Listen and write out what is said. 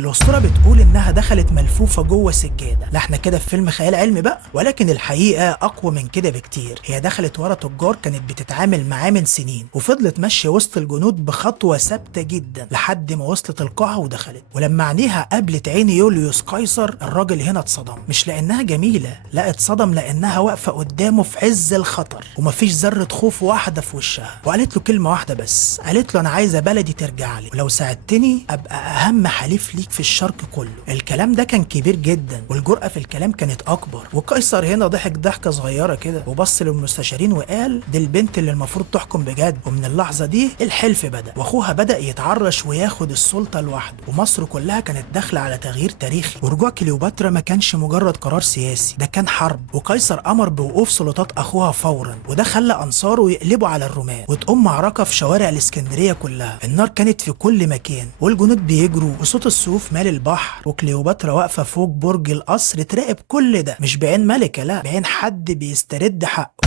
الأسطورة بتقول إنها دخلت ملفوفة جوه سجادة. لا احنا كده في فيلم خيال علمي بقى، ولكن الحقيقة أقوى من كده بكتير. هي دخلت ورا تجار كانت بتتعامل معاه من سنين، وفضلت ماشية وسط الجنود بخطوة ثابتة جدا لحد ما وصلت القاعة ودخلت. ولما عينيها قابلت عين يوليوس قيصر، الراجل هنا اتصدم، مش لأنها جميلة، لا اتصدم لأنها واقفة قدامه في عز الخطر ومفيش ذرة خوف واحدة في وشها. وقالت له كلمة واحدة بس، قالت له أنا عايزة بلدي ترجع لي، ولو ساعدتني أبقى أهم حليف ليك في الشرق كله. الكلام ده كان كبير جدا، والجرأة في الكلام كانت أكبر. وقيصر هنا ضحك ضحكة صغيرة كده وبص للمستشارين وقال دي البنت اللي المفروض تحكم بجد. ومن اللحظة دي الحلف بدأ، وأخوها بدأ يتعرش وياخد السلطة لوحده، ومصر كلها كانت داخلة على تغيير تاريخي. ورجوع كليوباترا ما كانش مجرد قرار سياسي، ده كان حرب. وقيصر أمر بوقوف سلطات أخوها فورا، وده خلى أنصاره يقلبوا على الرومان، وتقوم معركة في شوارع الإسكندرية كلها. النار كانت في كل مكان، والجنود بيجروا، وصوت السيوف مال البحر، وكليوباترا واقفة فوق برج القصر تراقب كل ده، مش بعين ملكة، لا بعين حد بيسترد حقه.